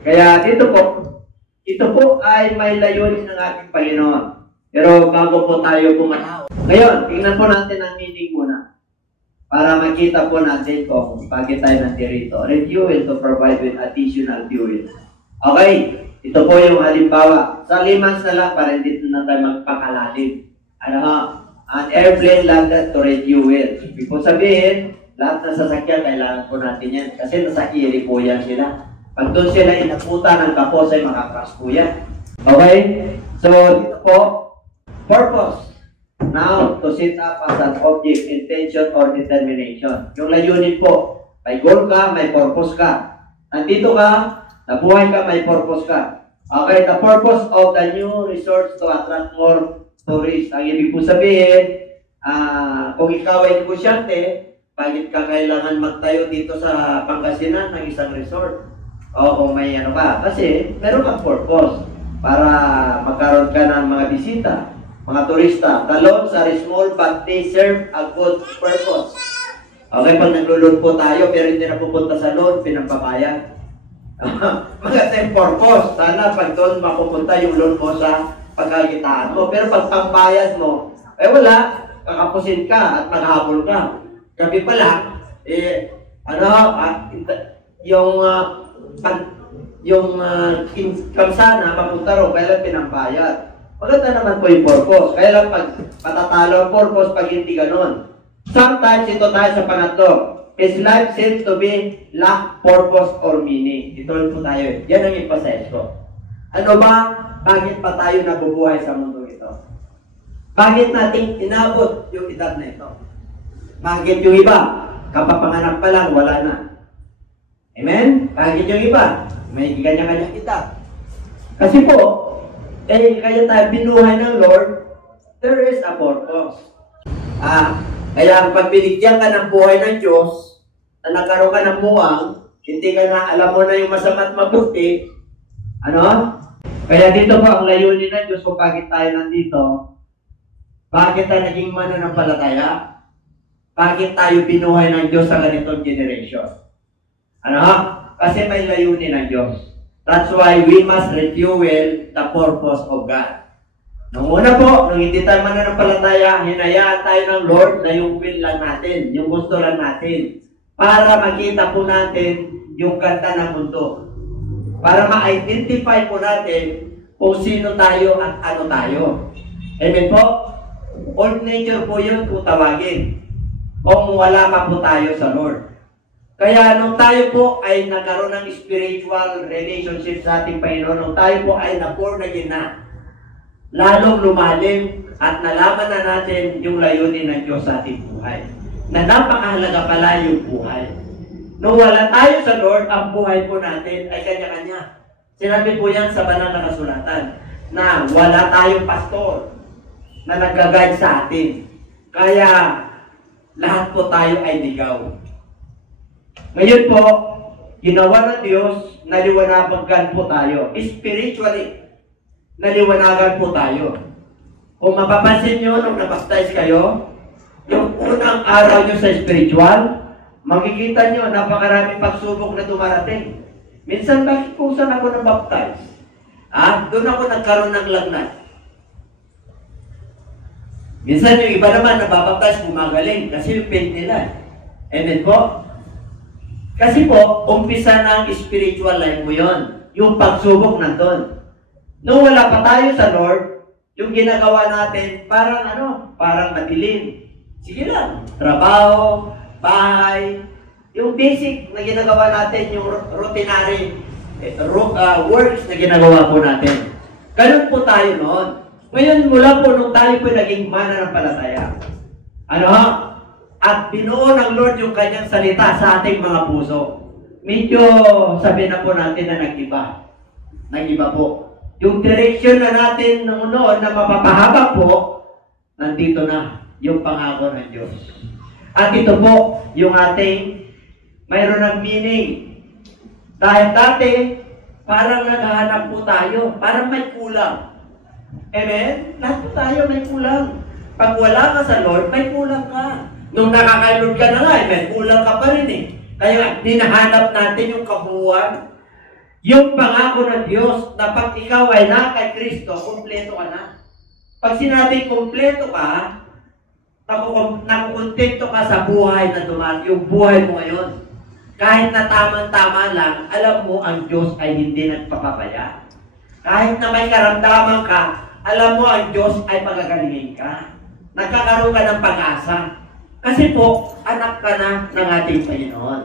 Kaya ito po ay may layunin ng ating Panginoon. Pero bago po tayo pumanaw. Ngayon, tingnan po natin ang meaning muna. Para makita po natin kung bakit tayo nandito. Refuel to provide with additional fuel. Okay, ito po yung halimbawa. Sa 5 months na lang, para hindi na tayo magpakalalim. An airplane landed to refuel. Ibig po sabihin, lahat ng sasakyan, kailangan po natin yan. Kasi nasa iri po yan sila. Pag doon sila inaputa ng kapos ay makakras po yan. Okay? So, ito po, purpose. Now, to set up as an object, intention, or determination. Yung layunin po, may goal ka, may purpose ka. Nandito ka, nabuhay ka, may purpose ka. Okay, the purpose of the new resorts to attract more tourists. Ang ibig po sabihin, kung ikaw ay negosyante, bakit ka kailangan magtayo dito sa Pangasinan ng isang resort? O kung may ano ka. Kasi meron kang purpose para magkaroon ka ng mga bisita, mga turista. The loans are small but they serve a good purpose. Okay, pag naglo-loan po tayo pero hindi na pupunta sa loan, pinampabayad. Maganda yung purpose. Sana pag doon mapupunta yung loan mo sa pagkakitaan mo. Pero pag pambayad mo, wala, kakapusin ka at maghabol ka. Gabi pala, yung income sana mapunta ro, kaya pinambayad. Maganda naman po yung purpose. Kaya lang pag patatalo ang purpose pag hindi ganon. Sometimes ito tayo sa pangatlo. His life seems to be lack purpose or meaning. Ito po tayo. Yan ang ipaseso. Ano ba? Bakit pa tayo nabubuhay sa mundo ito? Bakit natin inabot yung edad na ito? Bakit yung iba? Kapapanganak pa lang, wala na. Amen? Bakit yung iba? May kanya-kanyang edad. Kasi po, kaya tayo binuhay ng Lord, there is a purpose. Kaya pag binigyan ka ng buhay ng Diyos, na nagkaroon ka ng buwang, hindi ka na alam mo na yung masama at mabuti, Kaya dito po ang layunin ng Diyos kung bakit tayo nandito, bakit tayo naging mananampalataya, bakit tayo binuhay ng Diyos sa ganitong generation. Kasi may layunin ng Diyos. That's why we must refuel the purpose of God. Nung una po, nung hindi tayo mananampalataya, hinayaan tayo ng Lord na yung will lang natin, yung gusto lang natin, para makita po natin yung ganda ng mundo. Para ma-identify po natin kung sino tayo at ano tayo. Amen po? Old nature po yun kung tawagin. Kung wala pa po tayo sa Lord. Kaya nung tayo po ay nagkaroon ng spiritual relationship sa ating Panginoon, nung tayo po ay na-born again na, lalong lumalim at nalaman na natin yung layunin ng Diyos sa ating buhay. Na napakahalaga pala yung buhay. Nung wala tayo sa Lord, ang buhay po natin ay kanya-kanya. Sinabi po yan sa banal na kasulatan, na wala tayong pastor na nag-guide sa atin. Kaya lahat po tayo ay ligaw. Ngayon po, ginawa ng Diyos, naliwanagan po tayo. Spiritually, naliwanagan po tayo. Kung mapapansin nyo, nung nabaptize kayo, yung unang araw nyo sa spiritual, makikita nyo, napakaraming pagsubok na dumarating. Minsan, bakit kung saan ako nabaptize? Doon ako nagkaroon ng lagnat. Minsan, yung iba naman, nabaptize, gumagaling, kasi yung pain nila. Amen po? Kasi po, umpisa na ang spiritual life mo yon. Yung pagsubok nandun. Nung wala pa tayo sa Lord, yung ginagawa natin, parang madilim. Sige lang, trabaho, bahay, yung basic na ginagawa natin, yung routinary works na ginagawa po natin. Ganun po tayo noon. Ngayon, mula po nung tayo po naging mananampalataya. At binuo ng Lord yung kanyang salita sa ating mga puso. Medyo sabi na po natin na nag-iba. Nag-iba po. Yung direction na natin noon na mapapahaba po, nandito na yung pangako ng Diyos. At ito po, yung ating mayroon ng meaning. Dahil dati, parang naghahanap po tayo, parang may kulang. Amen? Lahat po tayo may kulang. Pag wala ka sa Lord, may kulang ka. Nung nakaka-Lord ka na nga, may kulang ka pa rin eh. Kaya hinahanap natin yung kabuuan, Yung pangako ng Diyos na pag ikaw ay na kay Kristo, kumpleto ka na. Pag sinabi kumpleto ka, nakukontento ka sa buhay na dumaan, yung buhay mo ngayon. Kahit na tamang-tama lang, alam mo ang Diyos ay hindi nagpapabaya. Kahit na may karamdaman ka, alam mo ang Diyos ay pagagalingin ka. Nagkakaroon ka ng pag-asa. Kasi po, anak ka na ng ating Panginoon.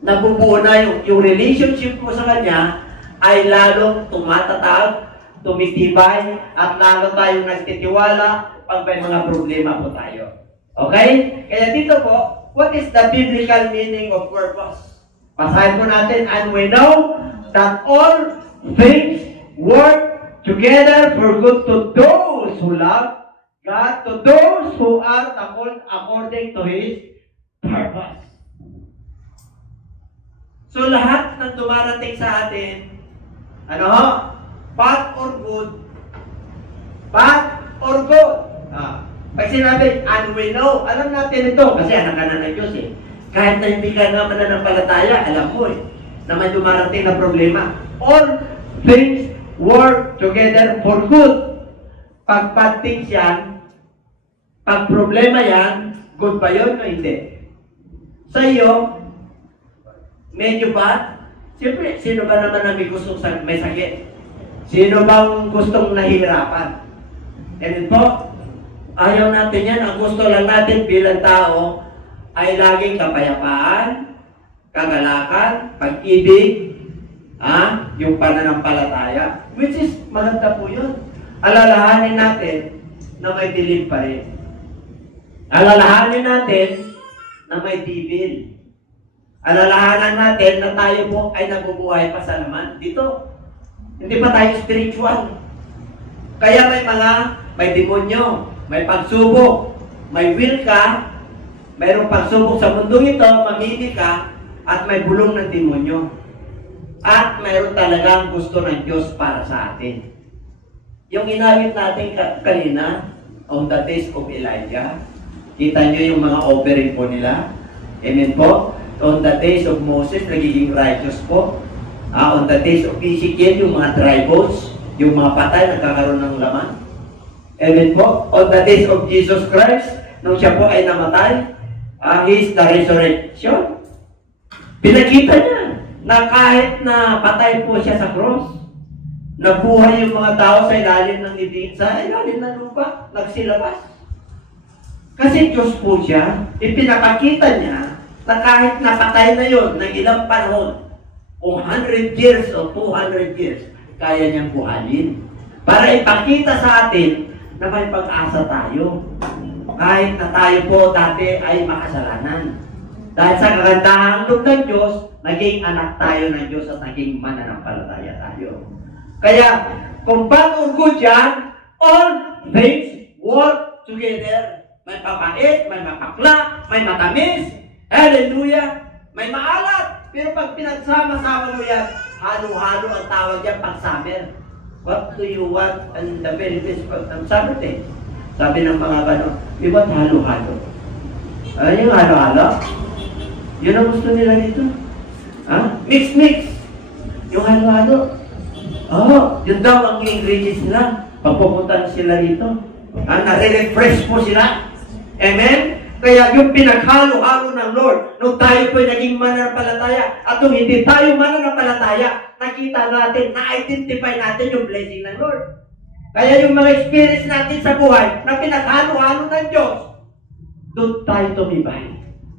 Nabubuo na yung relationship mo sa Kanya ay lalong tumatatag, tumitibay, at lalo tayong nagtitiwala pag may mga problema po tayo. Okay? Kaya dito po, what is the biblical meaning of purpose? Basahin po natin, and we know that all things work together for good to those who love God, to those who are called according to His purpose. So lahat ng dumarating sa atin, bad or good? Bad or good? Pag sinabi, and we know, alam natin ito, kasi anak ka na ng Diyos eh. Kahit na hindi ka nga mananampalataya, alam mo eh, na may dumarating na problema. All things work together for good. Pag bad things yan, pag problema yan, good ba yun o hindi? Sa iyo, medyo bad? Siyempre, sino ba naman na may gustong may sakit? Sino bang gustong nahihirapan? And po, ayaw natin yan. Ang gusto lang natin bilang tao ay laging kapayapaan, kagalakan, pag-ibig, yung pananampalataya. Which is, maganda po yun. Alalahanin natin na may dilim pa rin. Alalahanin natin na may dibil. Alalahanan natin na tayo po ay nabubuhay pa sa laman. Dito, hindi pa tayo spiritual. Kaya may demonyo, may pagsubok, may will ka, mayroong pagsubok sa mundong ito, mamili ka, at may bulong ng demonyo. At mayroon talagang gusto ng Diyos para sa atin. Yung inawit natin kanina, on the days of Elijah, kita nyo yung mga offering po nila. Amen po. On the days of Moses, nagiging righteous po. On the days of Ezekiel, yung mga dry bones, yung mga patay, nagkakaroon ng laman. Amen po. On the days of Jesus Christ, nung siya po ay namatay, He is the resurrection. Pinakita niya na kahit na patay po siya sa cross, nabuhay yung mga tao sa ilalim ng ilalim ng lupa, nagsilabas. Kasi Diyos po siya, ipinapakita niya na kahit napatay na yun ng ilang panahon, kung 100 years o 200 years, kaya niyang buhayin. Para ipakita sa atin na may pag-asa tayo. Kahit na tayo po dati ay makasalanan. Dahil sa kagandahang loob ng Diyos, naging anak tayo ng Diyos at naging mananampalataya tayo. Kaya, kung bad or good yan, all things work together. May papait, may mapakla, may matamis, hallelujah, may maalat. Pero pag pinagsama-sama mo yan, halo-halo ang tawag yan pag summer. What do you want? And the very best pag summer day. Sabi ng mga gano'n, we want halo-halo. Yung halo-halo, yun ang gusto nila dito. Mix-mix. Yung halo-halo. Yun daw ang ingredients nila. Pagpupunta sila dito. Nare-refresh po sila. Amen? Kaya yung pinaghalo-halo ng Lord, nung tayo po'y naging mananampalataya, at nung hindi tayo mananampalataya, nakita natin, na-identify natin yung blessing ng Lord. Kaya yung mga experience natin sa buhay na pinaghalo-halo ng Diyos, doon tayo tumibay.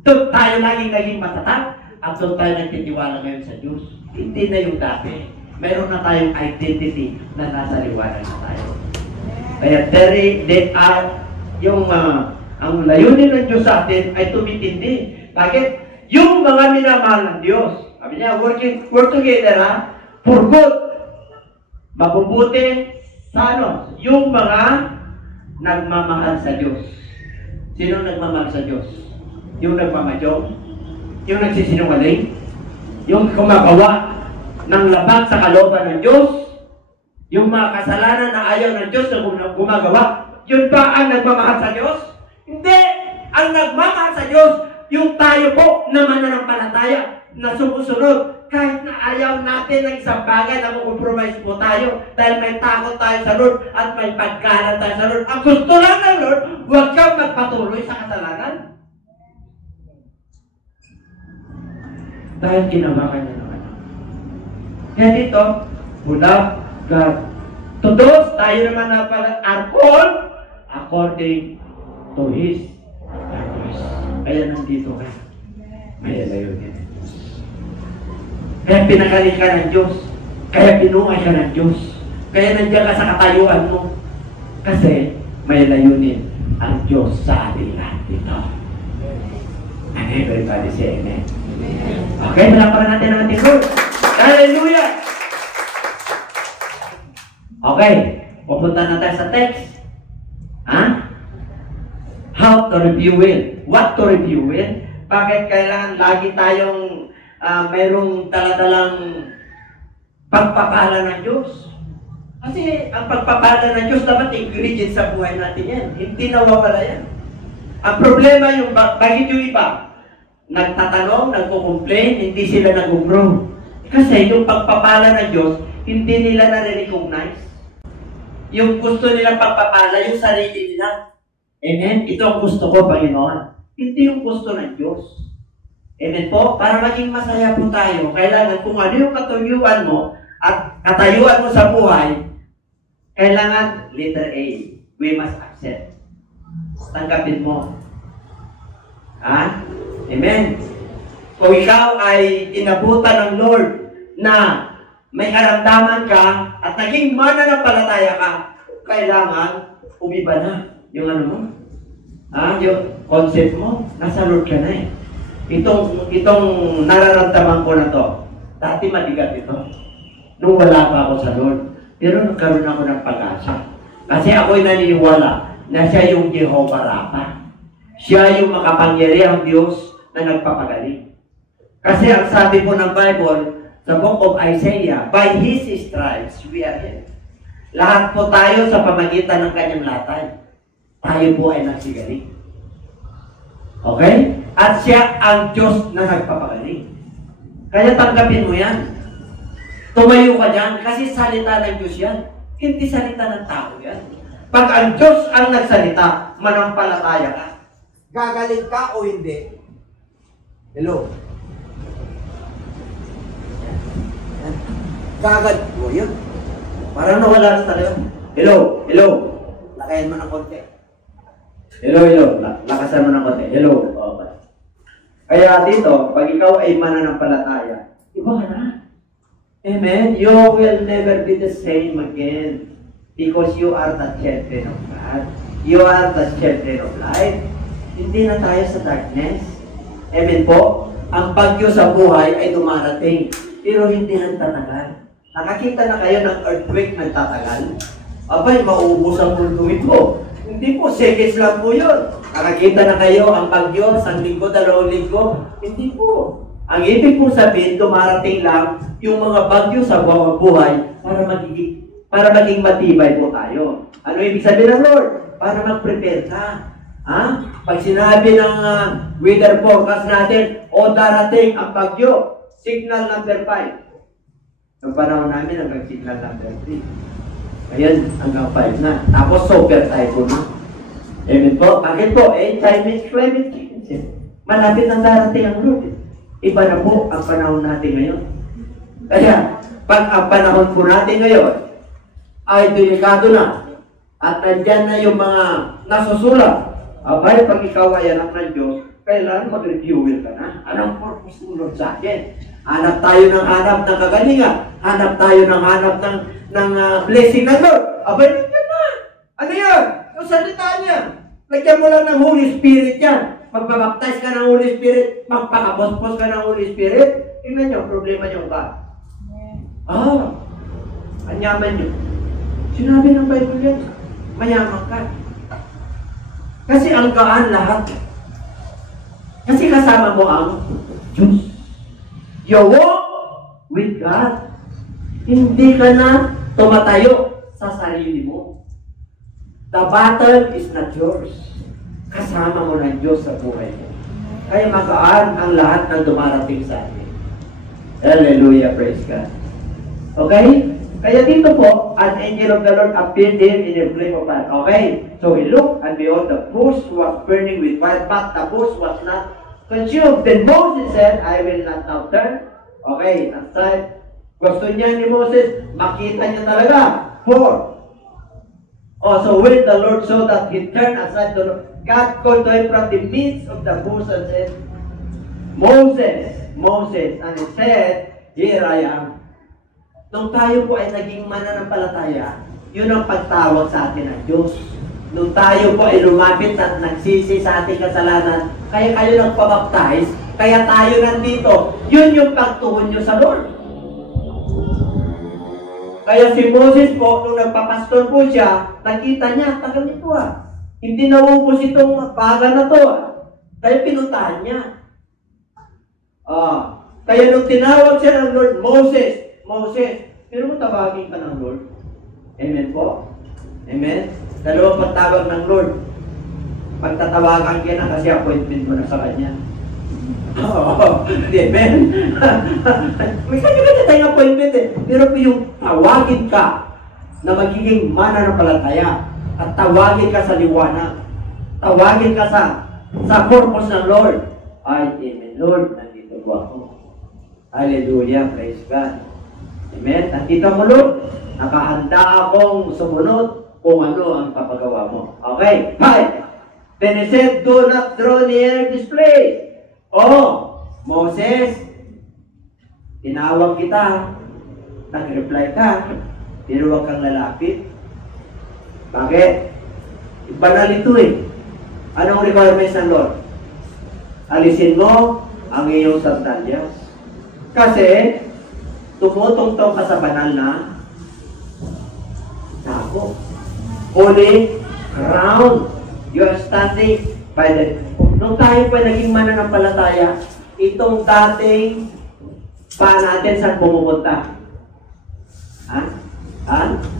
Doon tayo naging matatag, at doon tayo nagtitiwala ngayon sa Diyos. Hindi na yung dati. Meron na tayong identity na nasa liwanag na tayo. Kaya ang layunin ng Diyos sa atin ay tumitindi. Bakit? Yung mga minamahal ng Diyos, sabi niya, work together for good. Mabubuti sa yung mga nagmamahal sa Diyos. Sino nagmamahal sa Diyos? Yung nagmamadyong? Yung nagsisinungaling? Yung kumagawa ng labag sa kalooban ng Diyos? Yung mga kasalanan na ayaw ng Diyos na gumagawa? Yun ba ang nagmamahal sa Diyos? Hindi! Ang nagmamahal sa Diyos, yung tayo po na mananampalataya, na sumusunod. Kahit na ayaw natin ng isang bagay na mag-compromise po tayo dahil may takot tayo sa Lord at may paggalang tayo sa Lord. Ang gusto lang ng Lord, huwag kang magpatuloy sa kasalanan. Dahil ginawa ka niya ng anak. Kaya dito, love God. To those, tayo naman na pala are called according to His purpose. Kaya nandito ka. May layunin. Kaya pinagaling ka ng Diyos. Kaya pinungay ka ng Diyos. Kaya nandiyan ka sa katayuan mo. Kasi may layunin ang Diyos sa ating lahat dito. And everybody say amen. Okay, malaparan natin ang ating Lord. Hallelujah! Okay, pupunta na tayo sa text. How to review it? What to review it? Bakit kailangan lagi tayong mayroong daladalang pagpapala ng Diyos? Kasi ang pagpapala ng Diyos dapat ingredient sa buhay natin yan. Hindi nawawala yan. Ang problema yung bakit yung iba nagtatanong, nagko-complain, hindi sila nag-grow. Kasi yung pagpapala ng Diyos, hindi nila na-recognize. Yung gusto nilang pagpapala, yung sarili nila. Amen? Ito ang gusto ko, Panginoon. Hindi yung gusto ng Diyos. Amen po? Para maging masaya po tayo, kailangan kung ano yung katuyuan mo at katayuan mo sa buhay, kailangan, letter A, we must accept. Tanggapin mo. Amen? Kung ikaw ay inabutan ng Lord na may karamdaman ka at naging mananampalataya ka, kailangan umiba na yung ano mo. Yung concept mo, nasa Lord ka na eh. Itong nararamdaman ko na to, dati maligat ito. Nung wala pa ako sa Lord. Pero nagkaroon ako ng pag-asa. Kasi ako'y naniniwala na siya yung Jehovah Rapha. Siya yung makapangyarihang Diyos na nagpapagaling. Kasi ang sabi po ng Bible, sa book of Isaiah, by His stripes, we are healed. Lahat po tayo sa pamagitan ng kanyang latay. Tayo po ay nagsigaling. Okay? At siya ang Diyos na nagpapagaling. Kaya tanggapin mo yan. Tumayo ka dyan kasi salita ng Diyos yan. Hindi salita ng tao yan. Pag ang Diyos ang nagsalita, manampalataya ka. Gagaling ka o hindi? Hello? Gagaling mo yun. Parang nawala sa talaga. Hello? Hello? Lakayan mo ng konti. Hello? Hello? Lakasan mo ng konti. Hello? Okay. Kaya dito, pag ikaw ay mananampalataya, iba ka na. Amen? You will never be the same again because you are the children of God. You are the children of light. Hindi na tayo sa darkness. Amen po? Ang bagyo sa buhay ay dumarating, pero hindi nagtatagal. Nakakita na kayo ng earthquake nagtatagal? Abay, maubos ang mundo ito. Hindi po, seconds lang po yun. Nakakita na kayo ang bagyo, 1 linggo, 2 linggo. Hindi po. Ang ibig po sabihin, dumarating lang yung mga bagyo sa buhay para maging matibay po tayo. Ano ibig sabihin ng Lord? Para mag-prepare ka. Pag sinabi ng weather forecast natin, darating ang bagyo, signal number 5. Ang panahon namin hanggang signal number 3. Ayan, hanggang 5 na. Tapos super typhoon na. Amen po. Bakit po? Chinese climate change. Malapit ang darating ang Lord. Iba na po ang panahon natin ngayon. Kaya, pag ang panahon po natin ngayon ay delikado na at nandyan na yung mga nasusulat, abay, pag ikaw ay anak ng Diyos, kailangan mag-reviewin ka na. Anong purpose ng Lord sa akin? Hanap tayo ng hanap ng kagalingan. Hanap tayo ng hanap ng blessing ng Lord. Abay, nandiyan na. Ano yan? Yung salita niya. Lagyan mo lang ng Holy Spirit yan. Magpabaptize ka ng Holy Spirit, magpakapospos ka ng Holy Spirit, tingnan nyo, problema nyo ka. Anyaman nyo. Sinabi ng Bible yan, mayaman ka. Kasi ang gaan lahat. Kasi kasama mo ang Diyos. You walk with God. Hindi ka na tumatayo sa sarili mo. The battle is not yours. Kasama mo ng Diyos sa buhay mo. Kaya magaan ang lahat ng dumarating sa atin. Hallelujah, praise God. Okay? Kaya dito po, an angel of the Lord appeared him in a flame of fire. Okay? So he looked, and behold, the bush was burning with fire, but the bush was not consumed. Then Moses said, I will not now turn. Okay, aside. Gusto niya ni Moses, makita niya talaga. 4. Oh, so when the Lord saw that he turned aside, the Lord, God called to him from the midst of the bush and said, Moses, Moses, and he said, here I am. Nung tayo po ay naging mananampalataya, yun ang pagtawag sa atin ng Diyos. Nung tayo po ay lumapit at nagsisi sa ating kasalanan, kaya kayo nagpabaptize, kaya tayo nandito, yun yung pagtuhon nyo sa Lord. Kaya si Moses po, nung nagpapastor po siya, nakita niya, tagal nito hindi nauubos itong baga na to Kaya pinuntahan niya. Kaya nung tinawag siya ng Lord, Moses, Moses, pero mo tawagin ka ng Lord. Amen po? Amen? Dalawang pagtawag ng Lord. Pagtatawagan ka na kasi appointment mo na sa Kanya. Amen? May kanya-kanya tayong appointment Pero po yung tawagin ka na magiging mananampalataya at tawagin ka sa liwanag. Tawagin ka sa purpose ng Lord. Ay, amen, Lord, nandito po ako. Hallelujah, praise God. Amen? Nandito mo, Lord. Nakahanda akong sumunod kung ano ang papagawa mo. Okay, 5. Then he said, do not draw near this place. Oh, Moses, tinawag kita. Nag-reply ka. Pero huwag kang lalapit. Bakit? Banal ito Anong requirements ng Lord? Alisin mo ang iyong sandalyas. Kasi, tumutungtong ka sa banal na dako. Holy ground. You are standing by the... Nung tayo pa naging mananampalataya, itong dating pa natin saan pumupunta?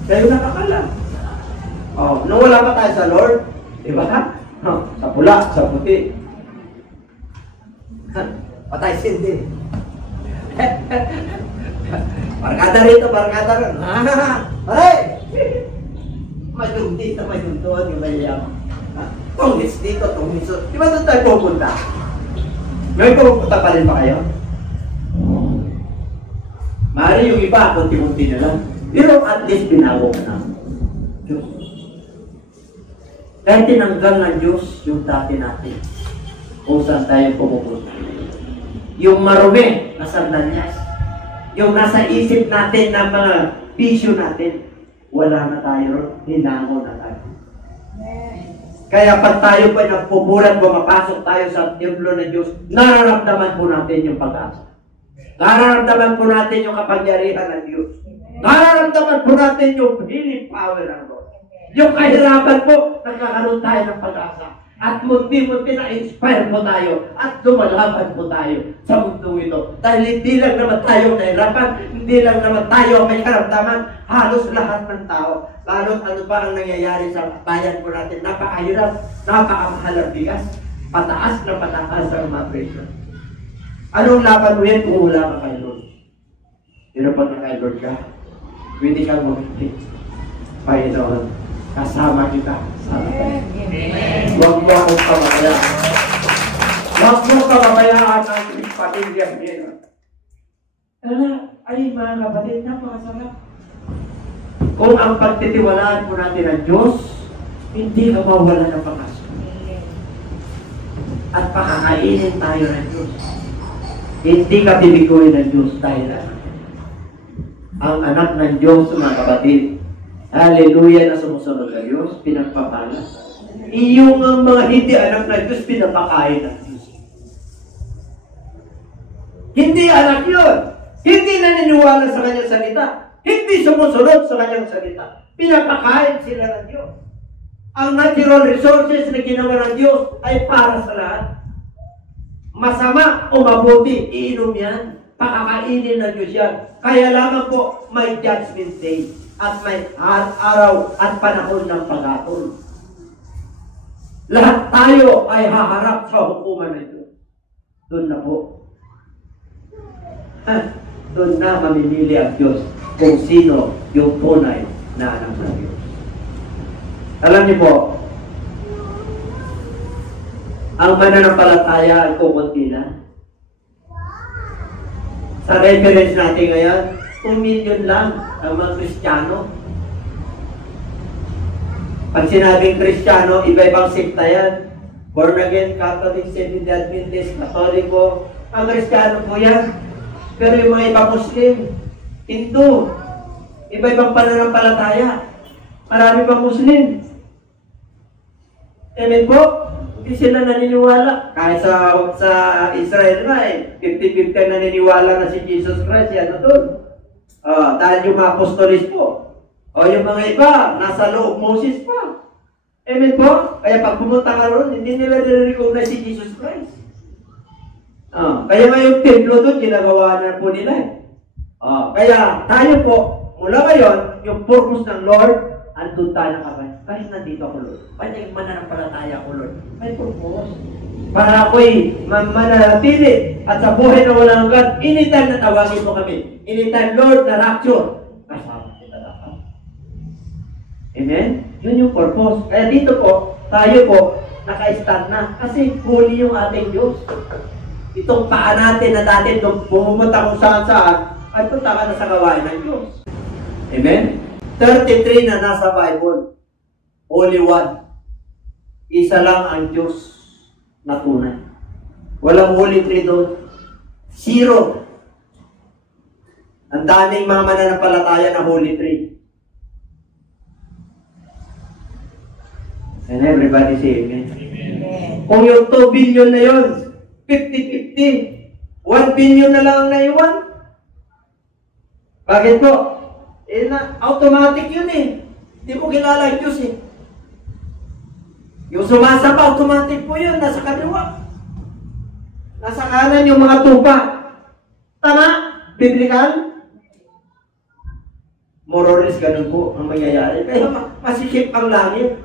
Kayo nakakala. Nung wala pa tayo sa Lord, di ba? Sa pula, sa puti. Patay sindi. Barkada rito, barkada rin. Aray! May doon dito, may doon doon, yung mayayang. Tungis dito, tungis dito. Di ba doon tayo pupunta? May pupunta pa rin ba kayo? Mari yung iba, kunti-kunti na lang. Pero at least binago ka na. Diyos. Kaya tinanggal ng Diyos yung dati natin. Kung saan tayo pupunta. Yung marumi na sandalyas. Yung nasa isip natin na mga bisyo natin. Wala na tayo, hinango na tayo. Kaya pag tayo pa nagpubulan, bumapasok tayo sa templo ng Diyos, nararamdaman po natin yung pag-asa. Nararamdaman po natin yung kapangyarihan ng Diyos. Nararamdaman po natin yung healing power ng Lord. Yung kahirapan po, nagkakaroon tayo ng pag-asa. At munti-munti na-inspire po tayo at lumalaban po tayo sa mundo ito. Dahil hindi lang naman tayo nahirapan, hindi lang naman tayo may karamdaman, halos lahat ng tao. Lalo ano pa ang nangyayari sa bayan po natin, napakahirap, napakamahal ang bigas, pataas na pataas ang mga presyo. Anong laban mo yan kung wala ka kay Lord? Pero pag na kay Lord ka, pwede kang mag-tik. Panginoon, kasama kita. Huwag mo akong pamamayaan. Huwag mo pamamayaan ang pamilyang nila. Ay mga kapatid, napakasarap. Kung ang pagtitiwalaan po natin ng Diyos, hindi ka mawala ng pag-asa. At pakakainin tayo ng Diyos. Hindi ka bibiguin ng Diyos dahil ang anak ng Diyos, mga kapatid, hallelujah, na sumusunod sa Diyos, pinagpapala. Iyong ang mga hindi anak ng Diyos, pinapakain ng Diyos. Hindi anak yun. Hindi naniniwala sa kanyang salita. Hindi sumusunod sa kanyang salita. Pinapakain sila ng Diyos. Ang natural resources na ginawa ng Diyos ay para sa lahat. Masama o mabuti, iinom yan. Pakakainin ng Diyos yan. Kaya lamang po, may judgment day. At may araw at panahon ng pag-atol. Lahat tayo ay haharap sa hukuman ng Diyos. Doon na po. doon na mamimili ang Diyos kung sino yung tunay na anak ng Diyos. Alam niyo po, ang mananampalataya ay kukunti na. Sa reference natin ngayon, 2 million lang ang mga Kristiyano. Pag sinabing Kristiyano, iba-ibang sekta yan. Born again, Catholic, Seventh-day Adventist, Katoliko. Ang Kristiyano po yan. Pero yung mga ibang Muslim, Hindu, iba-ibang pananampalataya. Marami pang Muslim. Amen po? Hindi sila naniniwala. Kahit sa Israel na 50-50 naniniwala na si Jesus Christ. Ano doon? Dahil yung mga apostolis po. O yung mga iba, nasa loob Moses pa. Amen po? Kaya pag pumunta ka ron, hindi nila nire-recognize si Jesus Christ. Kaya nga yung templo doon, ginagawa na po nila. Kaya tayo po, mula ngayon, yung purpose ng Lord, andun tayo nakabay. Kahit nandito ako, Lord. Kahit yung mananampalataya ko, Lord. May purpose. Para ako'y mananatili at sa buhay na walang hanggan, anytime na tawagin mo kami. Anytime, Lord, na rapture. Kasama kita dapat. Amen? Yun yung purpose. Kaya dito po, tayo po, naka-stand na. Kasi holy yung ating Diyos. Itong paa natin na dati nung pumunta kung saan-saan, ay punta ka na sa gawain ng Diyos. Amen? 33 na nasa Bible. Only one. Isa lang ang Diyos na tunay. Walang Holy Three doon. 0. Ang daming mga mananampalataya na Holy Three. And everybody say amen. Amen. Kung yung 2 billion na yun, 50-50, 1 billion na lang ang naiwan. Bakit po? Automatic yun eh. Hindi mo kilala ang Diyos eh. Yung sumasapa, automatic po yun. Nasa kaliwa. Nasa kanan yung mga tuba. Tama? Biblical? More or less ganun po ang mangyayari. Kaya masikip ang langit.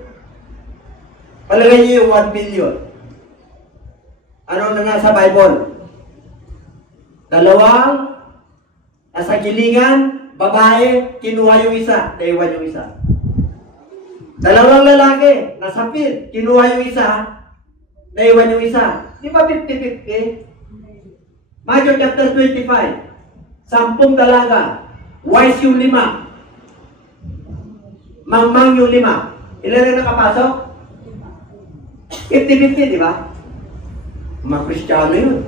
Palagay niyo yung 1 billion. Ano na nasa Bible? 2, nasa gilingan, babae, kinuha yung isa, naiwan yung isa. 2 lalaki, nasa field, kinuha yung isa, naiwan yung isa. Di ba 50-50? Matthew chapter 25, 10 dalaga, wise yung 5, mangmang yung 5. Ilan na nakapasok? 50-50, di ba? Mga Kristiyano yun.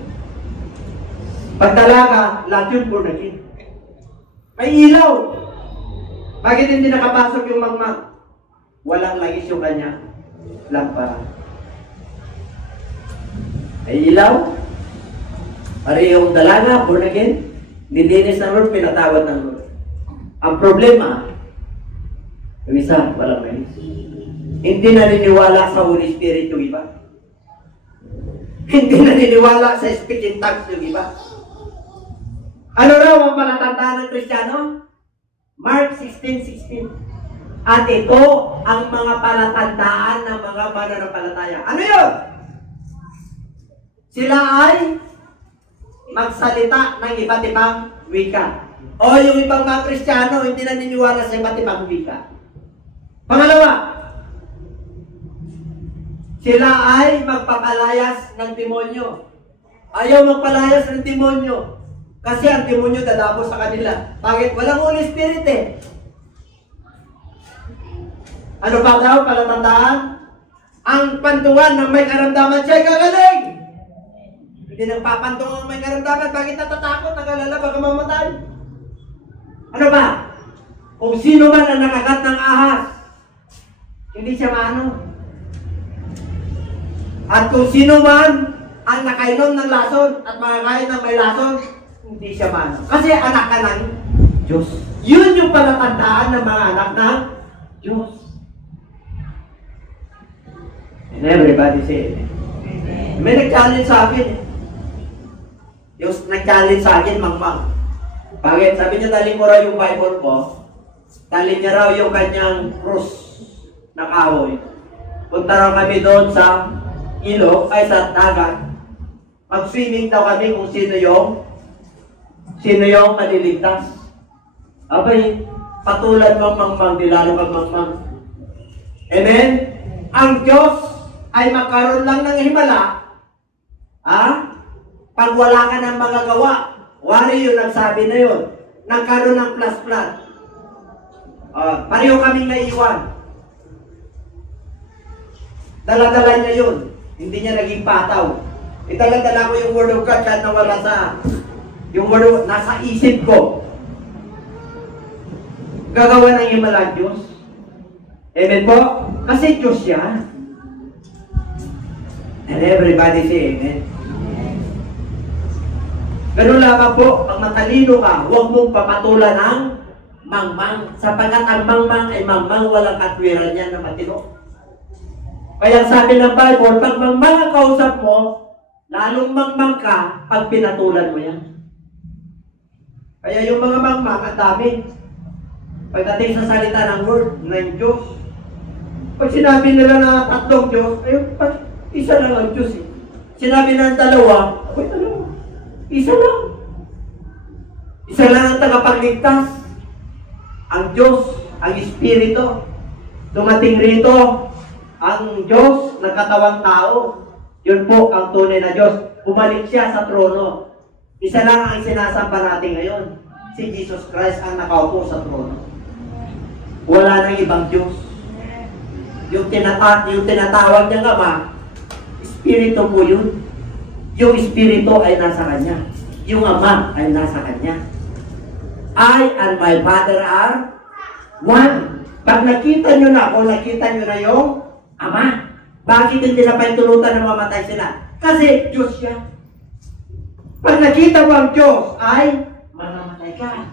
Pag dalaga, lahat yun born again. May ilaw. Bakit hindi nakapasok yung mangmang? Walang langis yung kanya lampara. May ilaw. Parehong dalaga, born again. Nilinis ng Lord, pinatawad ng Lord. Ang problema, yung isa, walang langis. Hindi naniniwala sa Holy Spirit yung iba. Hindi naniniwala sa speech in tongues yung iba. Ano raw ang palatandaan ng Kristiyano? Mark 16:16. At ito ang mga palatandaan ng mga mananampalataya. Ano yun? Sila ay magsalita ng iba't ibang wika. O yung ibang mga Kristiyano hindi naniniwala sa iba't ibang wika. Pangalawa, sila ay magpapalayas ng demonyo. Ayaw magpalayas ng demonyo. Kasi ang demonyo dadabo sa kanila. Bakit? Walang Holy Spirit eh. Ano pa daw palatandaan? Ang pantuan ng may karamdaman siya ay gagaling. Hindi nagpapantungan ng may karamdaman. Bakit natatakot? Nagalala baka mamatay. Ano ba? Kung sino man ang nakagat ng ahas, hindi siya maano. At kung sino man ang nakainom ng lason at makakain ng may lason, hindi siya man. Kasi anak ka ng Diyos. Yun yung palatandaan ng mga anak ng Diyos. And everybody say it. May nag-challenge sa akin. Yung nag-challenge sa akin, mangmang. Bakit? Sabi niya, dali mo raw yung Bible ko. Dali niya raw yung kanyang cross na kahoy. Punta raw kami doon sa ilog, ay sa dagat. Mag-swimming daw kami kung sino yung Sino yung maliligtas? Abay, patulan mang dilalo kang mang. Amen? Ang Diyos ay magkaroon lang ng himala, pag wala ka ng magagawa. Wari yun, nagsabi na yun. Nagkaroon ng plus-plus. Pareho kaming naiwan. Dala-dala niya yun. Hindi niya naging pataw. Itala-dala ko yung word of God kahit nawala sa yung word of, nasa isip ko. Gagawa ng himala Diyos. Amen po? Kasi Diyos yan. And everybody say amen. Ganun lamang po, pag matalino ka, huwag mong papatulan ng mangmang. Sapagkat ang mangmang ay mangmang, walang katwiran niya na matino. Kaya sabi ng Bible, pag mangmang ang kausap mo, lalong mangmang ka pag pinatulan mo yan. Kaya yung mga mangmang, ang dami. Pagdating sa salita ng word, ng Diyos, pag sinabi nila na tatlong Diyos, ayun, isa lang ang Diyos eh. Sinabi na dalawa, ay dalawa. Isa lang. Isa lang ang tagapagligtas. Ang Diyos, ang Espiritu. Dumating rito, ang Diyos, nagkatawang tao. Yun po ang tunay na Diyos. Bumalik siya sa trono. Isa lang ang sinasamba natin ngayon. Si Jesus Christ ang nakaupo sa trono. Wala nang ibang Diyos. Yung tinatawag niya nga ba, Espiritu po yun. Yung Espiritu ay nasa Kanya. Yung Ama ay nasa Kanya. I and my Father are one. Pag nakita nyo na ako, nakita nyo na yung Ama. Bakit hindi na paintulutan na mamatay sila? Kasi Diyos siya. Pag nakita mo ang Diyos, ay mamamatay ka.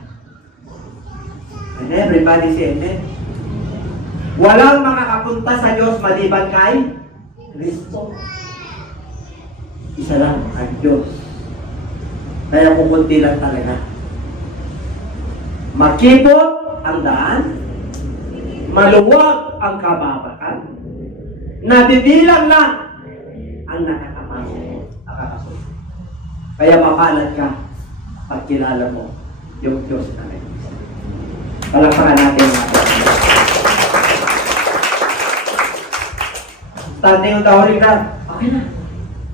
And everybody say amen. Walang makakapunta sa Diyos maliban kay Kristo. Isa lang ang Diyos. Kaya kukunti lang talaga. Makipot ang daan, maluwag ang kababaan, nabibilang lang ang nakakasunod. Kaya mapalad ka pag kilala mo yung Diyos na may isa. Palakpakan natin natin. Standing on the holy ground. Okay na.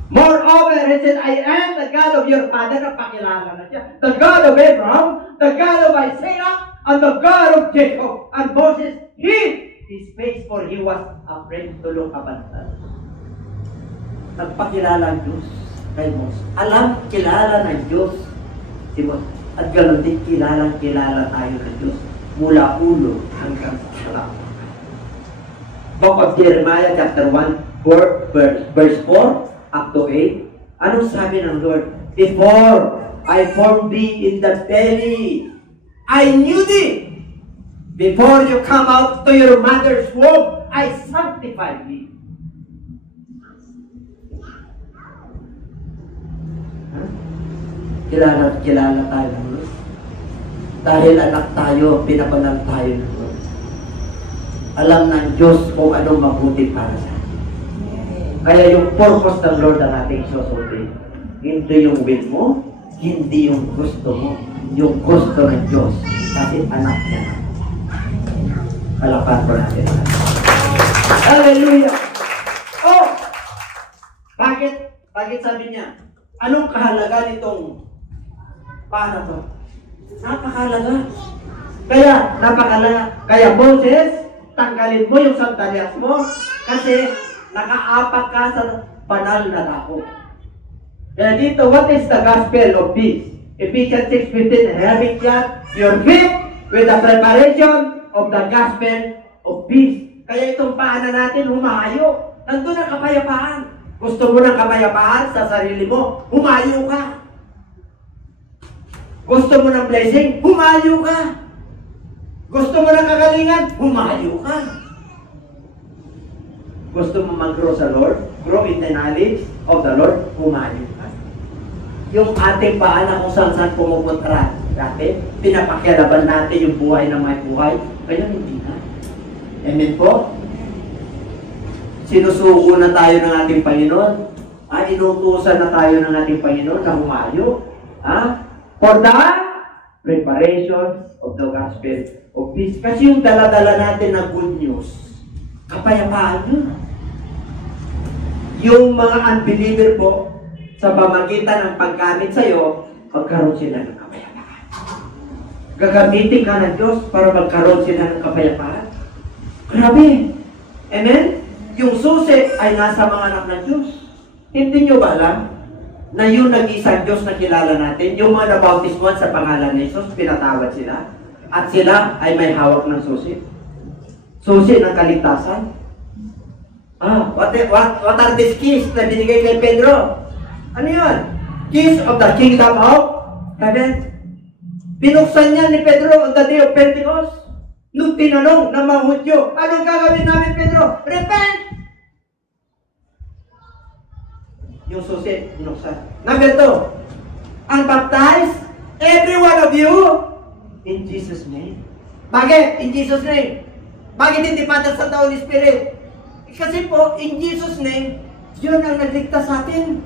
Moreover, he said, I am the God of your father. Napakilala na siya. The God of Abraham, the God of Isaac, and the God of Jacob. And Moses hid his face, for he was afraid to look upon God. Nagpakilala ang Diyos kay Moses. Alam, kilala ng Diyos. Diba? At ganoon din, kilala tayo ng Diyos. Mula ulo hanggang sa sarap. Book of Jeremiah, chapter 1, verse 4, up to 8. Anong sabi ng Lord? Before I formed thee in the belly, I knew thee. Before you come out to your mother's womb, I sanctified thee. Kilala tayo ng Lord. Dahil anak tayo, pinapanan tayo ng Lord. Alam ng Diyos kung anong mabuti para sa atin. Kaya yung purpose ng Lord ang ating susundin. Hindi yung will mo, hindi yung gusto mo, yung gusto ng Diyos. Kasi anak niya. Palakpan po natin. Hallelujah! Oh! Bakit sabi niya? Anong kahalaga nitong paano to? Napakahalaga. Kaya Moses, tanggalin mo yung sandalyas mo kasi nakaapak ka sa banal na dako. Kaya dito, what is the gospel of peace? Ephesians 6:15, having got your feet with the preparation of the gospel of peace. Kaya itong paanan natin, humayo. Nandun ang kapayapaan. Gusto mo ng kapayapaan sa sarili mo, humayo ka. Gusto mo ng blessing, humayo ka. Gusto mo ng kagalingan, humayo ka. Gusto mo mag-grow sa Lord, grow in the knowledge of the Lord, humayo ka. Yung ating paan kung saan pumupunta dati, pinapakialaban natin yung buhay ng may buhay, kaya hindi na. Amen po? Sinusuko na tayo ng ating Panginoon. Inutusan na tayo ng ating Panginoon na humayo. For the preparations of the gospel of peace. Kasi yung dala-dala natin na good news, kapayapaan yun. Yung mga unbeliever po, sa pamagitan ng paggamit sa'yo, magkaroon sila ng kapayapaan. Gagamitin ka ng Diyos para magkaroon sila ng kapayapaan. Grabe! Amen? Yung susi ay nasa mga anak ng Diyos. Hindi nyo ba alam na yung nag-isang Diyos na kilala natin, yung mga nabautismuhan sa pangalan ni Jesus, pinatawad sila. At sila ay may hawak ng susi. Susi ng kaligtasan. What are these keys na binigay kay Pedro? Ano yun? Keys of the kingdom of heaven. Binuksan niya ni Pedro on the day of Pentecost. Nung tinanong ng mga Hudyo, anong gagawin namin, Pedro? Repent! Yung susi, binuksan. Number 2, unbaptize every one of you in Jesus' name. Bakit? In Jesus' name. Bakit hindi Father, Son, Holy Spirit? Kasi po, in Jesus' name, yun ang nagligtas sa atin.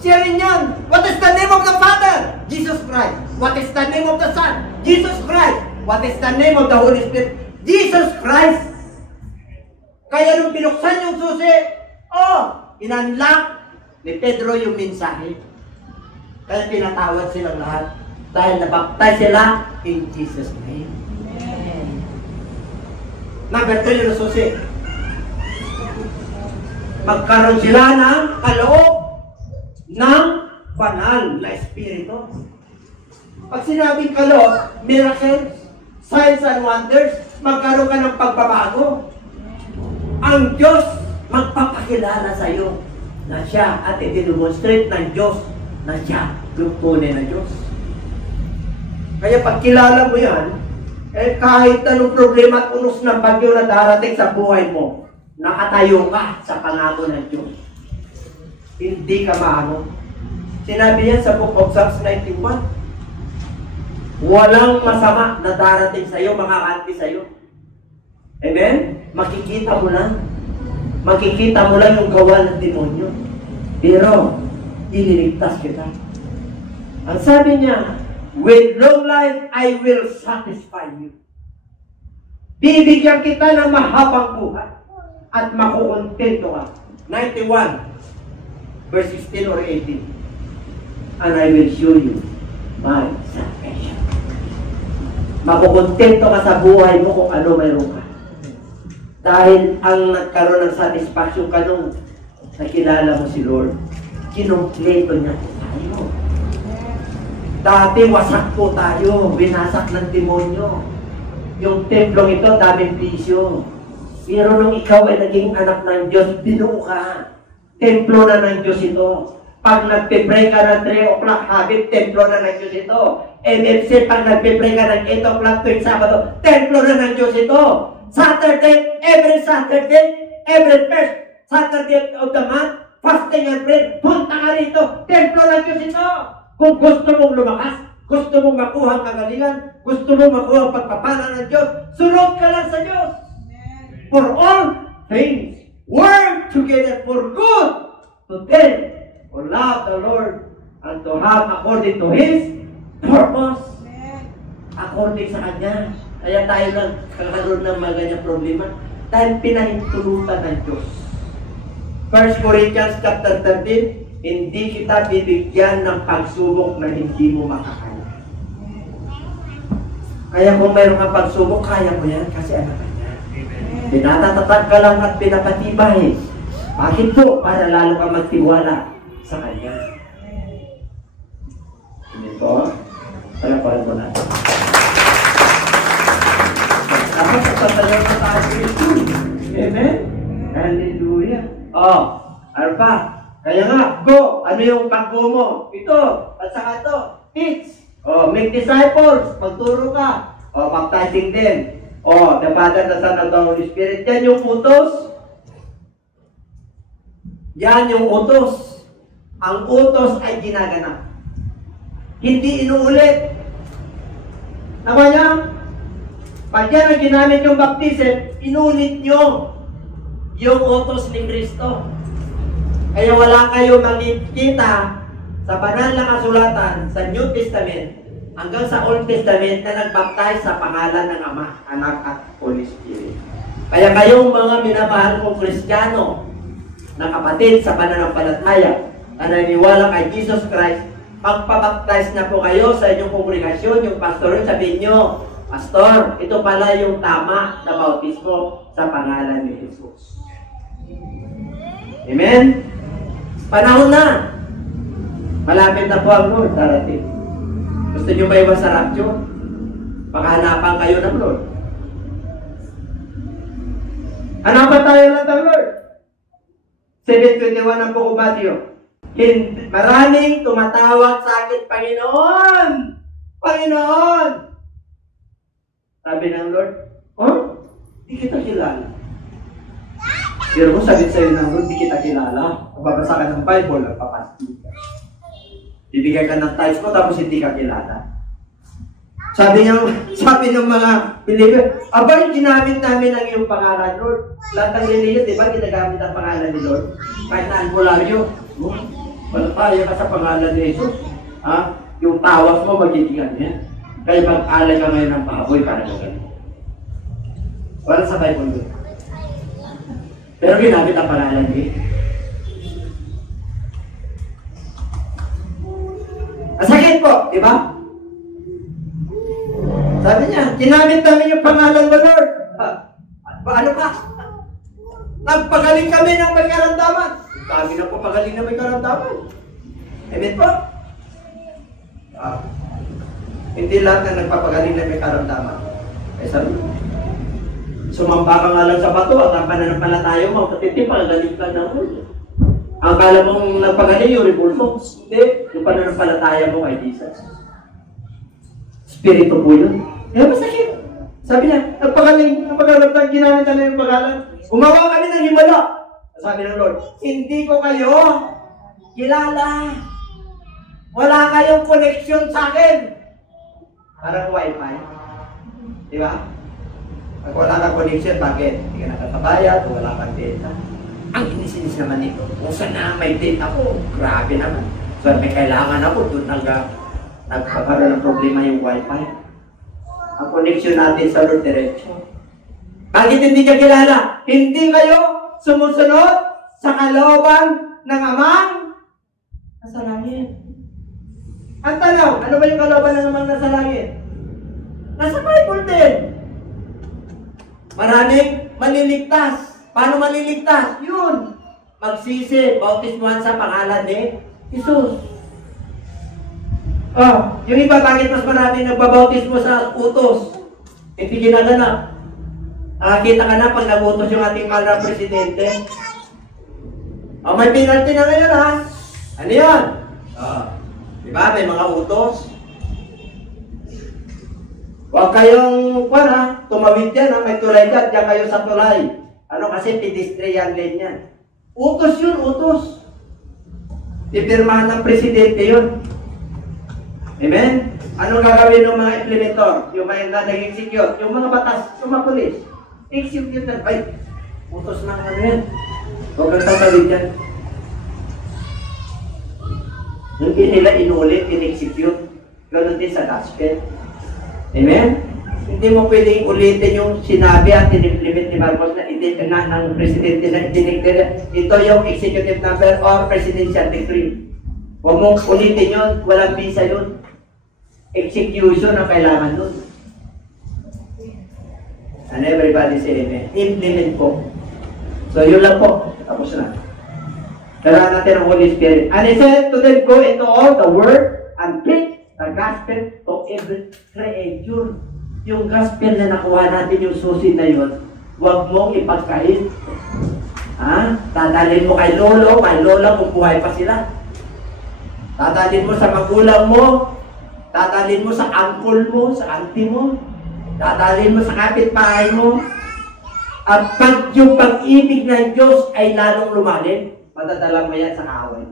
Siya rin yan. What is the name of the Father? Jesus Christ. What is the name of the Son? Jesus Christ. What is the name of the Holy Spirit? Jesus Christ. Kaya nung binuksan yung susi, inunlock ni Pedro yung mensahe. Kaya pinatawad silang lahat. Dahil nabaptize sila in Jesus' name. Number 3 yung susi. Magkaroon sila ng kaloob ng banal na espiritu. Pag sinabing kaloob, miracles, signs and wonders, magkaroon ka ng pagbabago. Ang Diyos magpapakilala sa iyo na siya at i-demonstrate ng Diyos na siya yung tunay na Diyos. Kaya pag kilala mo yan, kahit anong problema at unos ng bagyo na darating sa buhay mo, nakatayo ka sa pangako ng Diyos. Hindi ka maano. Sinabi yan sa Book of Psalms 91. Walang masama na darating sa iyo, makakanti sa iyo. Amen? Makikita mo lang. Makikita mo lang yung gawa ng demonyo. Pero, ililigtas kita. Ang sabi niya, with long life, I will satisfy you. Bibigyan kita ng mahabang buhay at makukontento ka. 91, verse 16 or 18. And I will show you my salvation. Makukontento ka sa buhay mo kung ano mayroon ka. Dahil ang nagkaroon ng satisfaction ka nung nakilala mo si Lord, kinumpleto niya po tayo. Dati wasak po tayo, binasak ng demonyo. Yung templong ito, daming bisyo. Pero nung ikaw ay naging anak ng Diyos, binuo ka. Templo na ng Diyos ito. Pag nagpipray ka ng 3 o'clock, habit, templo na ng Diyos ito. MFC, pag nagpipray ka ng 8 o'clock tuwing Sabado, templo na ng Diyos ito. Saturday, every first Saturday of the month, fasting and prayer, punta ka rito, templo ng Diyos ito. Kung gusto mong lumakas, gusto mong makuha ang kagalingan, gusto mong makuha ang pagpapala ng Diyos, sunod ka lang sa Diyos. For all things work together for good to them who love the Lord and to have according to His purpose. According sa Kanya. Kaya tayo lang kakaroon ng mga ganyang problema dahil pinahintulutan ng Diyos. 1 Corinthians chapter 13, hindi kita bibigyan ng pagsubok na hindi mo makakaya. Kaya kung mayroon kang pagsubok, kaya mo yan kasi anak ka niya. Pinatatatag ka lang at pinapatibay. Bakit po? Para lalo kang magtiwala sa Kanya. Hindi po. Palapalan mo natin. Ako sa pagdalaw sa taas ito. Amen? Hallelujah. Ano pa? Kaya nga, go. Ano yung pag-go mo? Ito. At saka ito. Teach. Make disciples. Magturo ka. Baptizing them. The Father, the Son, and the Holy Spirit. Yan yung utos. Yan yung utos. Ang utos ay ginaganap. Hindi inuulit. Tama niya? Pag yan ang ginamit yung baptism, inulit nyo yung utos ni Kristo. Kaya wala kayo makikita sa banal na kasulatan sa New Testament hanggang sa Old Testament na nagbaptize sa pangalan ng Ama, Anak at Holy Spirit. Kaya kayong mga minamahal kong Kristiyano na kapatid sa pananampalataya na naniniwala kay Jesus Christ, magpabaptize na po kayo sa inyong kongregasyon. Yung pastor, sabihin nyo, Pastor, ito pala yung tama na bautismo sa pangalan ni Jesus. Amen? Panahon na. Malapit na po ang Lord, darating. Gusto nyo ba iwas sa rapture? Pakahanapan kayo ng Lord. Hanapan tayo lang ng Lord. 7:21 ang buong Matthew. Maraming tumatawag sa akin, Panginoon! Panginoon! Sabi ng Lord, di kita kilala. Pero kung sabi sa'yo ng Lord, di kita kilala. Kung babasa ka ng Bible, nagpapasti ka. Bibigay ka ng tithes mo, tapos hindi ka kilala. Sabi ng mga believer, abay, ginamit namin ang iyong pangalan, Lord. Lahat ng reliyon, di ba, ginagamit ang pangalan ni Lord? Kahit na albularyo, palataya ka sa pangalan ni Jesus. Yung tawas mo, magiging yan. Kaya mag-alay ka ngayon ng baboy para gagawin. Wala sa Bible doon. Pero ginamit ang pangalan niya. Masakit po, di ba? Sabi niya, ginamit namin yung pangalan mo, Lord. Paano ka? Nagpagaling kami ng may karamdaman. Sabi na po, pagaling na may karamdaman. Amen po? Hindi lahat na nagpapagaling na may karamdaman. Eh sabi, sumamba ka nga lang sa bato at ang pananampalataya mo, katiti, pagaling ka na mo. Ang akala mong nagpagaling yung rebulto. Hindi, yung pananampalataya mo kay Jesus. Spirito po yun. Eh, masakit. Sabi niya, nagpagaling, ginamit na yung pangalan. Gumawa kami ng himala. Sabi ng Lord, hindi ko kayo kilala. Wala kayong connection sa akin. Parang wifi. Di ba? Pag wala kang connection, bakit? Hindi ka nakatabayad, wala kang data. Ang inisinis naman ito, kung saan na may data ko, grabe naman. So, may kailangan ako, doon nagkakaroon ng problema yung wifi. Ang connection natin sa Lord diretso. Bakit hindi ka kilala? Hindi kayo sumusunod sa kalooban ng Amang nasa langit. Ang tanong, ano ba yung kalooban ng Amang nasa langit? Nasa Bible din. Maraming maliligtas. Paano maliligtas? Yun. Magsisi, bautismuhan sa pangalan ni Jesus. Yung iba, bakit mas marami nagbabautismo sa utos? Hindi ginaganap. Nakakita ka na pag nagutos yung ating mahal na presidente. May penalty na ngayon, ha? Ano yan? Diba? May mga utos. Huwag kayong, tumawid yan, ha? May tulay ka, diyan kayo sa tulay. Ano kasi, pedestrian lane yan. Utos yun, utos. Pipirmahan ng presidente yun. Amen? Anong gagawin ng mga implementor? Yung mga nag-execute? Yung mga batas, yung mga polis. Execute na, utos na ano yan. Huwag kang tatawid yan. Hindi nila inulit, in-execute. Ganon din sa gospel. Amen? Hindi mo pwedeng ulitin yung sinabi at in-implement ni Marcos na itinangan ng presidente na itinigdala. Ito yung executive number or presidential decree. Huwag mong ulitin yun. Walang visa yun. Execution ang kailangan nun. And everybody say amen. Implement po. So yun lang po. Tapos na. Kailangan natin ang Holy Spirit. And he said to them, go into all the world and preach the gospel to every creature. Yung gospel na nakuha natin, yung susi na yun, huwag mong ipagkait. Dadalhin mo kay lolo, kay lola kung buhay pa sila. Dadalhin mo sa magulang mo, dadalhin mo sa uncle mo, sa auntie mo, dadalhin mo sa kapitbahay mo. At pag yung pag-ibig ng Diyos ay lalong lumalim, madadala mo yan sa kaaway.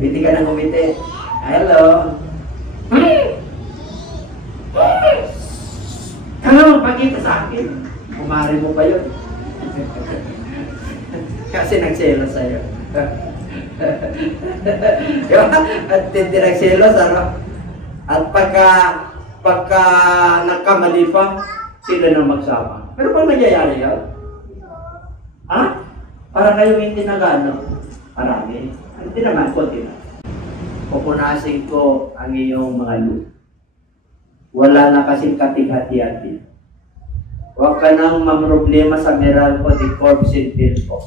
Pwede ka nang umiti. Hello. Kaya magpakita sa akin. Kumari mo pa yun. Kasi nagselos sa'yo. At hindi nagselos, ano? At pagka nagkamali pa, sila na magsama. Pero pag nagyayari yan, ha? Para kayong hindi nag-ano? Marami. Hindi naman, konti na. Pupunasin ko ang iyong mga lupa. Wala na kasing katig-hati-hati. Huwag ka nang mamroblema sa Meralco de Corpseville ko.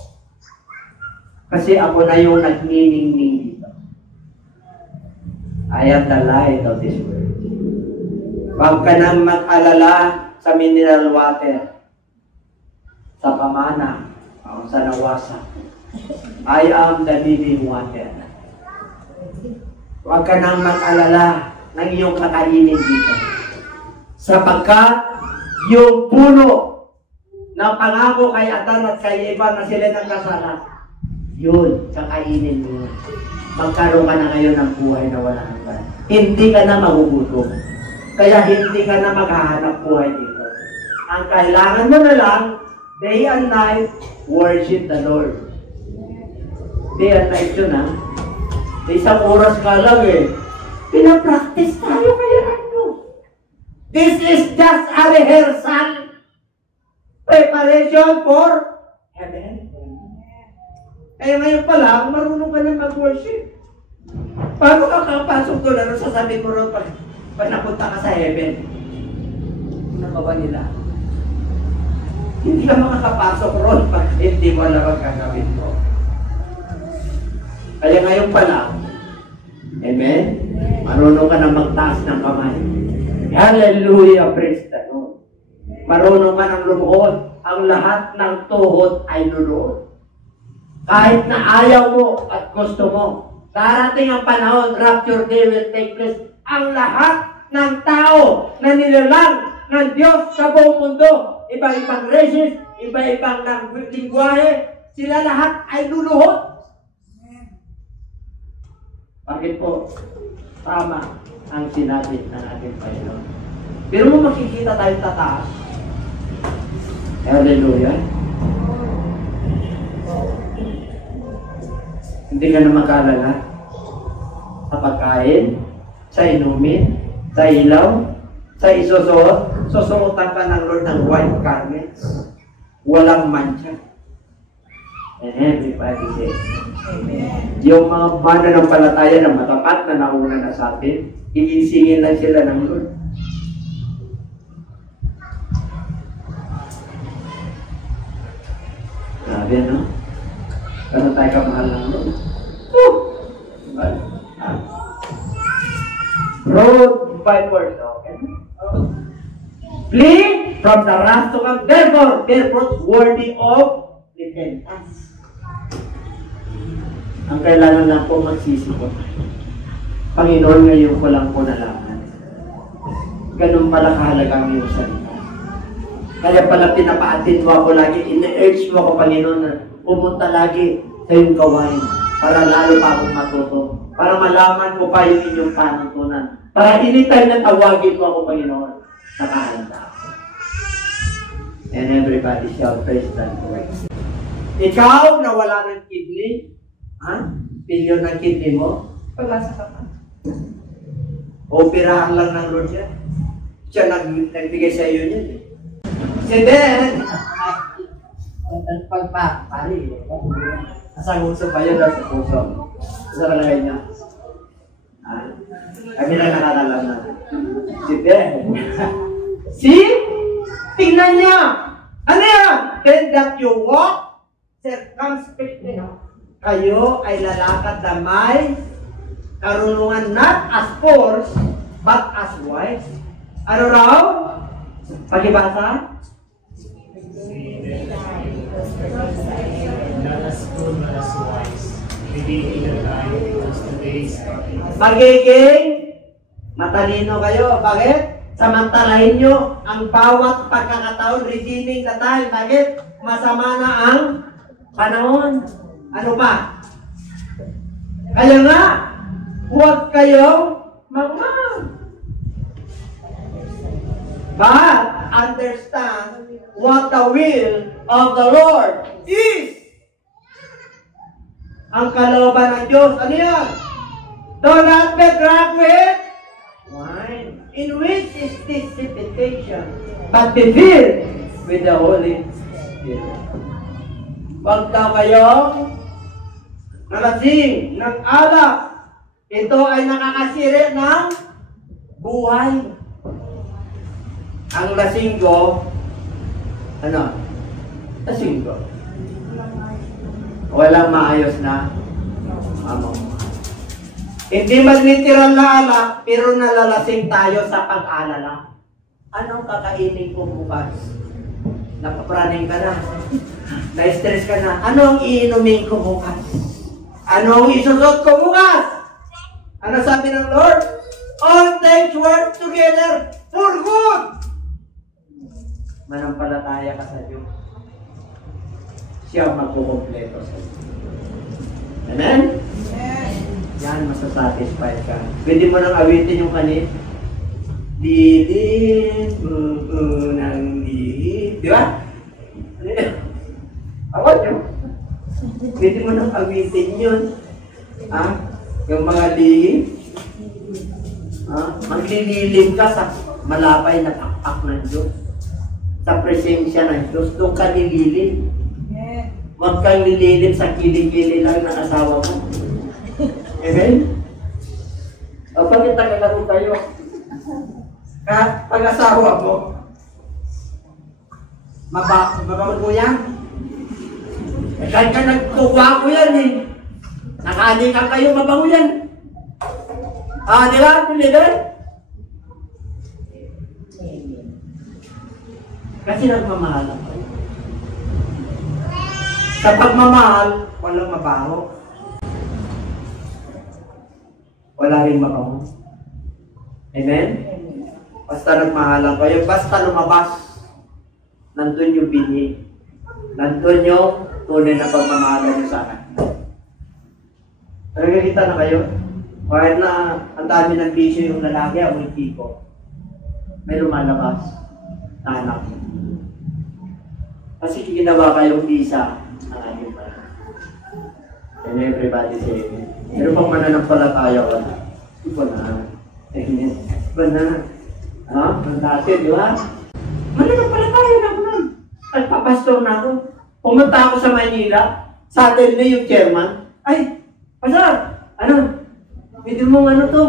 Kasi ako na yung nagniningning dito. I am the light of this world. Huwag ka nang mag-alala sa mineral water, sa pamana, o sa nawasa. I am the living water. Huwag ka nang mag-alala ng iyong kakainin dito. Sapagkat yung puno ng pangako kay Adan at kay Eva na sila nagkasala, yun, kakainin mo. Magkaroon ka na ngayon ng buhay na walang hanggan. Hindi ka na magugutom. Kaya hindi ka na maghahanap buhay dito. Ang kailangan mo na lang, day and night, worship the Lord. Day and night yun, ha? Isang oras ka lang, eh. Pinapractice tayo kaya ano. This is just a rehearsal. Preparation for heaven. Kaya ngayon pa lang, marunong ka na mag-worship. Paano ka kakapasok doon? Ano sasabihin mo rin pag napunta ka sa heaven? Ano ka ba nila? Hindi ka makakapasok ron pag hindi mo alam ang gagawin mo. Kaya ngayon pa lang, amen? Marunong ka na magtaas ng kamay. Hallelujah, praise the Lord. Marunong ka ng lumuhod. Ang lahat ng tuhod ay luluhod. Kahit na ayaw mo at gusto mo, darating ang panahon, rapture day will take place. Ang lahat ng tao na nilalang ng Diyos sa buong mundo, iba-ibang races, iba-ibang lingwahe, sila lahat ay luluhod. Bakit po? Tama ang sinabi ng ating Panginoon. Pero mo makikita tayo tataas. Hallelujah. Hindi ka na mag-alala sa pagkain, sa inumin, sa ilaw, sa isusuot. Susuotan ka ng Lord ng white garments. Walang mancha. And everybody say, Amen. Yung mga mananampalataya na matapat na nauna na sa atin, iisingin lang sila ng Lord. Grabe, no? Ganun tayo kamahal ng Lord. Road 5 words, okay? Flee from the wrath to come. Therefore, worthy of repentance. Ang kailangan lang po magsisipot. Panginoon, ngayon ko lang po nalaman. Ganun pala kahalaga ang iyong salita. Kaya pala pinapaatin mo ako lagi, in-urge mo ako, Panginoon, na pumunta lagi sa iyong gawain para lalo pa akong matuto. Para malaman ko pa yung inyong panuntunan. Para anytime na tawagin mo ako, Panginoon, nakahanda ako. And everybody shall praise the Lord. Ikaw na wala ng kidney, Pilyon ng kidney mo, pag-asa ka pa. Operahan lang ng Lord yan. Siya nagbigay sa iyo yan. And then, pari, asang uso pa yun sa puso. Sa kalagay niya. Kami lang nakakalam na. See? Tingnan niya. Ano yan? Then that you walk circumspectly. Kayo ay lalakad na may karunungan, not as fools, but as wise. Ano raw? Pagibasa? Not as good, not as wise. Living in the time because the days are evil. Magiging matalino kayo. Bakit? Samantalahin nyo ang bawat pagkakataon, redeeming the time. Bakit? Masama na ang panahon. Ano pa? Kaya nga, huwag kayong magmahal. But understand what the will of the Lord is. Ang kalooban ng Diyos, ano yan? Do not be drunk with wine. mind, in which is this temptation, but be filled with the Holy Spirit. Huwag daw kayong nalasing ng alak. Ito ay nakakasira ng buhay. Ang lasinggo, ano? Lasinggo. Walang maayos na among. Hindi magliteral na alak, pero nalalasing tayo sa pag-alala. Anong kakainin ko bukas? Nakapraning ka na. Na-stress ka na. Anong iinumin ko bukas? Anong isusot ko bukas? Ano sabi ng Lord? All things work together for good. Manampalataya ka sa Diyos. Siya magkukumpleto sa iyo. Amen? Yan, masasatisfied ka. Pwede mo nang awitin yung kanit. Lilin, ng lihit. Di ba? Awad nyo. Pwede mo nang awitin yun. Ha? Yung mga lihit. Ha? Maglililim ka sa malapay na takpak ng Diyos. Sa presensya ng Diyos. Doon ka nililim. Huwag kang nililim sa kilig-kilig lang ng asawa mo. Amen? O bakit tagalaro kayo? Pag-asawa mo, mababago yan. Kahit ka nagkukuha ko yan eh. Nakalikan kayo, mabango yan. Di ba? Leader? Kasi nagmamahal ako. Sa pagmamahal, walang mabaho. Wala rin mabaho. Amen? Basta nagmahalan kayo, basta lumabas, nandun yung bini. Nandun yung tunay na pagmamahalan nyo sa akin. Nagkakita na kayo? Kahit na ang dami ng bisyo yung lalaki, ang tipo, may lumalabas na anak. Kasi ginawa kayong isa ang ating para. And everybody say amen. Pero pang mananampalataya ko na, iba na. Amen. Iba na. Dati, di ba? Mananampalataya na ako nun. Nagpapastor na ako. Pumunta ako sa Manila. Saturday yung chairman. Ay, Pastor, pwede mong to?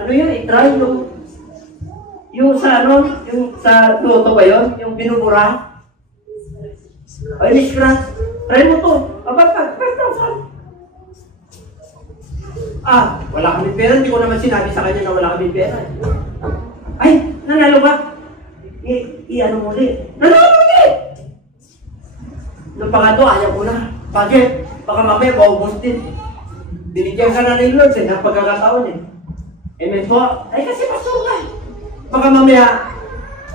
Ano yun? I-try yung sa yung sa luto ba yun? Yung binubura? Ay, miscratch. Try mo to. Abad ka, 5,000. Wala kami pera. Hindi ko naman sinabi sa kanya na wala kami pera. Ay, nanalo ka? Ano muli? Nanalo ulit! Nung pangato, ayaw ko na. Bakit? Baka mamaya maubos din. Binigyan ka na ng Lord ng pagkakataon eh. Amen po? Ay kasi pastor ka. Baka mamaya,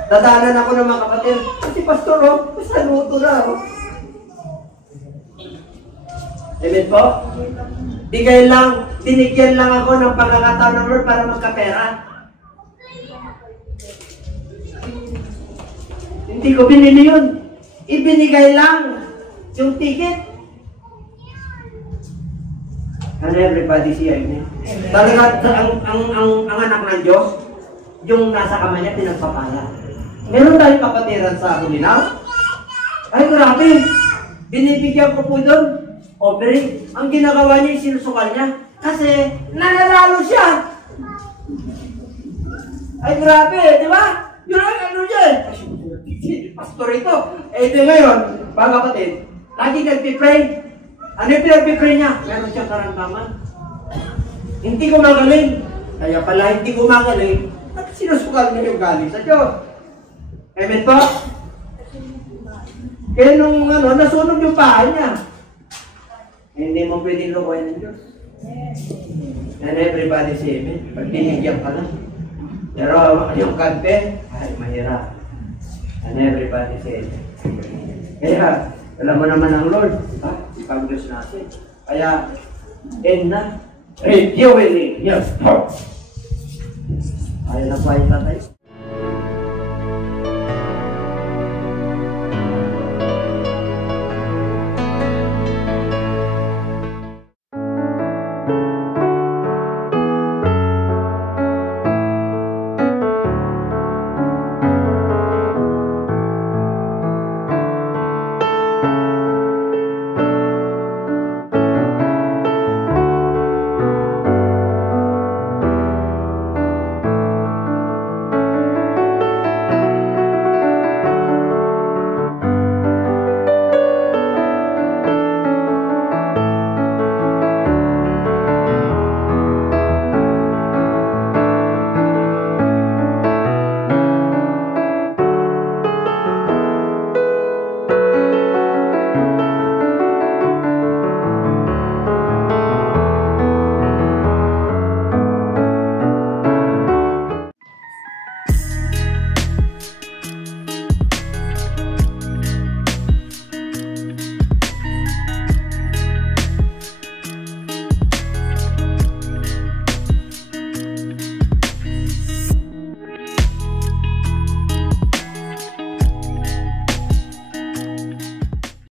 dadaanan ako ng mga kapatid. Kasi pastor basta luto na Amen po? Binigyan lang ako ng pagkakataon ng Lord para magkapera. Hindi ko binili yun. Ibinigay lang yung ticket. And everybody see amen. Talaga, ang anak ng Diyos, yung nasa kamay niya, pinagpapala. Meron tayong kapatiran sa Kulinaw. Ay, grabe. Binibigyan ko po doon. Offering. Ang ginagawa niya, sinusukal niya. Kasi, nananalo siya. Ay, grabe. Di ba? Yun ang ano niya. Pastor ito. Ito ngayon, mga kapatid, lagi nagpipray. Ano yung pinagpipray niya? Meron siyang karamdaman. Hindi ko magaling. Kaya pala hindi ko magaling. At sinusukal niya yung galing sa Diyos. Amen po? Kaya nung nasunog yung bahay niya. Hindi mo pwedeng lukuhin ng Diyos. And everybody say amen. Pag binigyan ka na. Pero yung kante, ay mahirap. And everybody say amen. Kaya, alam mo naman ang Lord, ipang Diyos natin. Kaya, na, refueling, yes, ayaw na po ay tatay.